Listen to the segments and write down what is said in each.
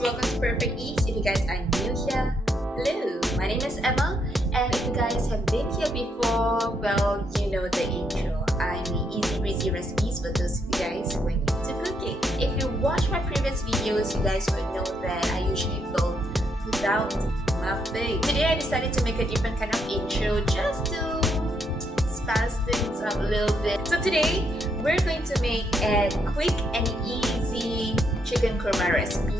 welcome to Perfect Eats. If you guys are new here, hello, my name is Emma, and if you guys have been here before, well, you know the intro. I make easy breezy recipes for those of you guys who are new to cooking. If you watch my previous videos, you guys would know that I usually film without my face. Today I decided to make a different kind of intro just to spice things up a little bit. So today we're going to make a quick and easy chicken korma recipe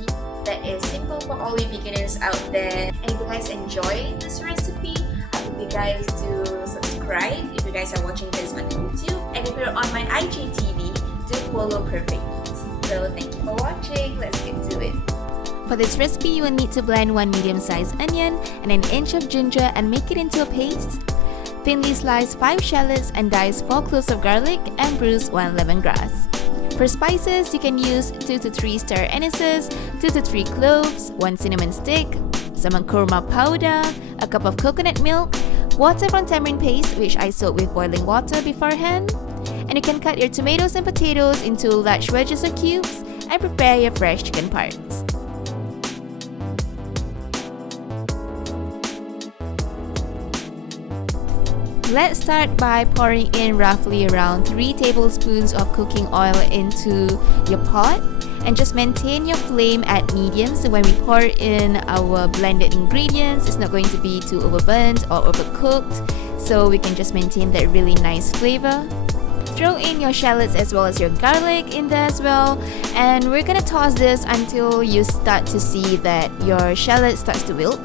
that is simple for all you beginners out there. And if you guys enjoy this recipe, I hope you guys to subscribe if you guys are watching this on YouTube, and if you're on my IGTV, do follow Perfect Eats. So thank you for watching. Let's get to it. For this recipe, you will need to blend 1 medium-sized onion and an inch of ginger and make it into a paste. Thinly slice 5 shallots and dice 4 cloves of garlic and bruise 1 lemongrass. For spices, you can use 2 to 3 star anises, 2 to 3 cloves, 1 cinnamon stick, some korma powder, a cup of coconut milk, water from tamarind paste which I soaked with boiling water beforehand. And you can cut your tomatoes and potatoes into large wedges or cubes and prepare your fresh chicken parts. Let's start by pouring in roughly around 3 tablespoons of cooking oil into your pot, and just maintain your flame at medium, so when we pour in our blended ingredients, it's not going to be too overburnt or overcooked, so we can just maintain that really nice flavor. Throw in your shallots as well as your garlic in there as well, and we're gonna toss this until you start to see that your shallot starts to wilt.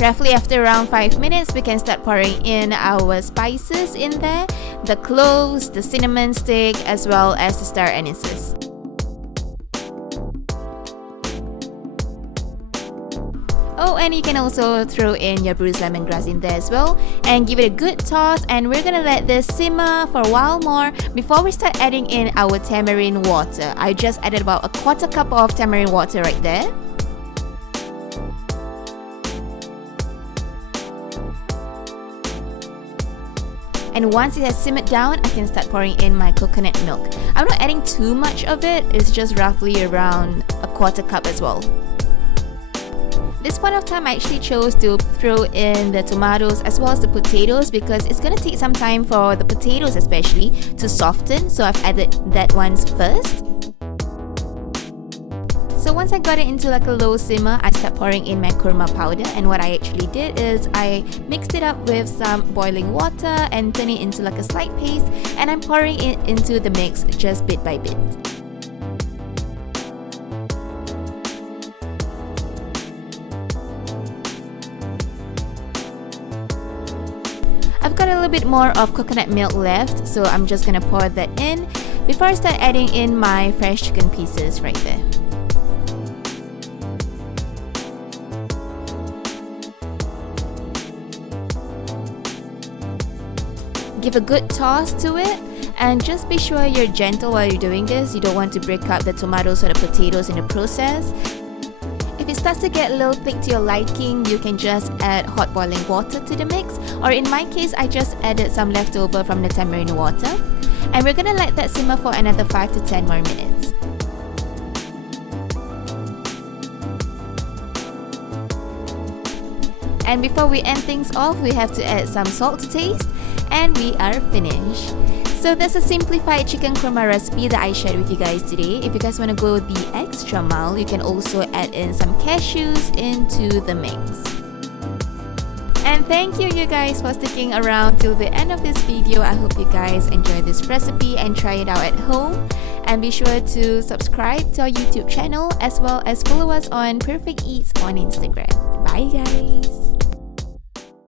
Roughly after around 5 minutes, we can start pouring in our spices in there, the cloves, the cinnamon stick, as well as the star anises. Oh, and you can also throw in your bruised lemongrass in there as well, and give it a good toss, and we're gonna let this simmer for a while more before we start adding in our tamarind water. I just added about a 1/4 cup of tamarind water right there. And once it has simmered down, I can start pouring in my coconut milk. I'm not adding too much of it, it's just roughly around a 1/4 cup as well. This point of time, I actually chose to throw in the tomatoes as well as the potatoes because it's going to take some time for the potatoes especially to soften, so I've added that ones first. So once I got it into like a low simmer, I start pouring in my korma powder, and what I actually did is I mixed it up with some boiling water and turn it into like a slight paste, and I'm pouring it into the mix just bit by bit. I've got a little bit more of coconut milk left, so I'm just gonna pour that in before I start adding in my fresh chicken pieces right there. Give a good toss to it, and just be sure you're gentle while you're doing this. You don't want to break up the tomatoes or the potatoes in the process. If it starts to get a little thick to your liking, you can just add hot boiling water to the mix, or in my case, I just added some leftover from the tamarind water. And we're gonna let that simmer for another 5 to 10 more minutes. And before we end things off, we have to add some salt to taste, and we are finished. So that's a simplified chicken korma recipe that I shared with you guys today. If you guys want to go the extra mile, you can also add in some cashews into the mix. And thank you guys for sticking around till the end of this video. I hope you guys enjoy this recipe and try it out at home. And be sure to subscribe to our YouTube channel as well as follow us on Perfect Eats on Instagram. Bye guys!